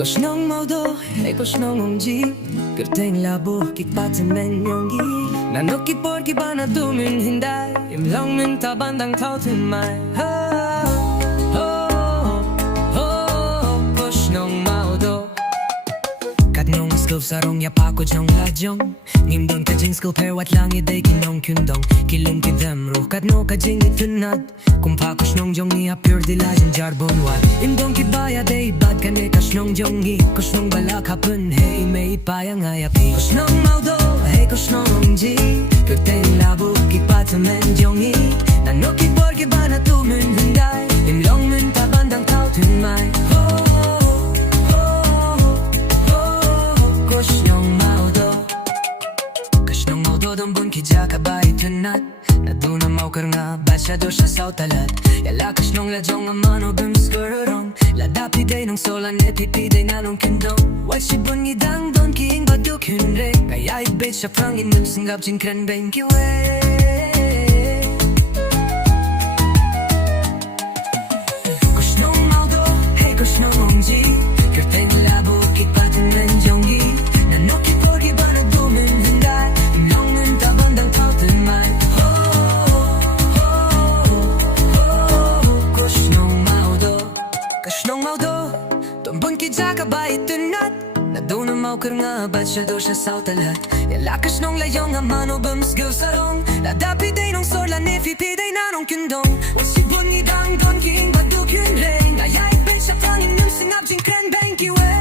Koşnong maudo, hey koşnong ongji Kerteng labo, kikpate men yongi Nanok por ki bana dumin hinday Im long min tabandang tautin mai Koşnong maudo Katnong skilf sarong yapako jong lajong Nimdon ka jing skill per wat lang iday kinong kyundong Kilum ki them ruh katno ka jing itunad Kumpa koşnong jong ni apur dilajin jarbon wat Imdong ki baya day bad ka ne koşnong jong ni Koşnong balak hapun hey may payang ayapi Koşnong maudo hey koşnong ongji Kerteng labo kikpate men jong ni Nanok ki por ki bana tumun hinday Imlong min tabandang tautun mai Koşnong maudo Dombun ki jakabay tunat Naduna maukar nga Basyado siya sa utalat Yala koşnong lajong amano bimskururong Ladapi day nung solan epipi day nanong kindong Wal shibun ngidang don kiing baduk hunre Kaya ibet siya prang inum singgap jing kren beng kiwe Koşnong maudo hey koşnong ongji Kerteng labo kikpate men jonggi Nanok ki por ki bana dumin hinday Imlong min tabandang tautun mai Koşnong maudo Dombun ki jakabay tunat Naduna maukar nga basyado siya sa utalat Yala koşnong layong amano bumsgaw sarong Ladapi day nung sorla nefipi day nanong kyundong Wasibun ngidang don kiing baduk yun ring Kaya ibet siya tangin nung sinap jing kren beng kiwe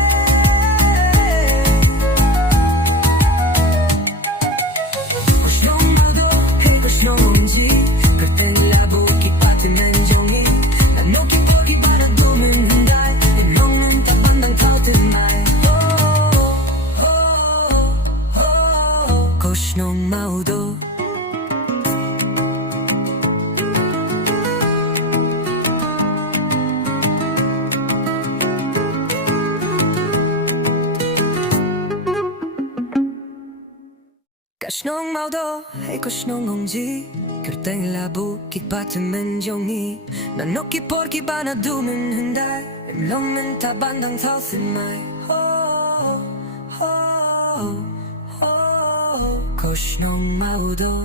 Koşnong maudo hey koşnong ongji Kerteng labo kikpate men jonggi Nanok ki por ki bana dumin hinday Imlong min tabandang tautun mai Koşnong maudo Koşnong maudo hey koşnong ongji Kerteng labo kikpate men jonggi Nanok ki por ki bana dumin hinday Imlong min tabandang tautun mai Koşnong maudo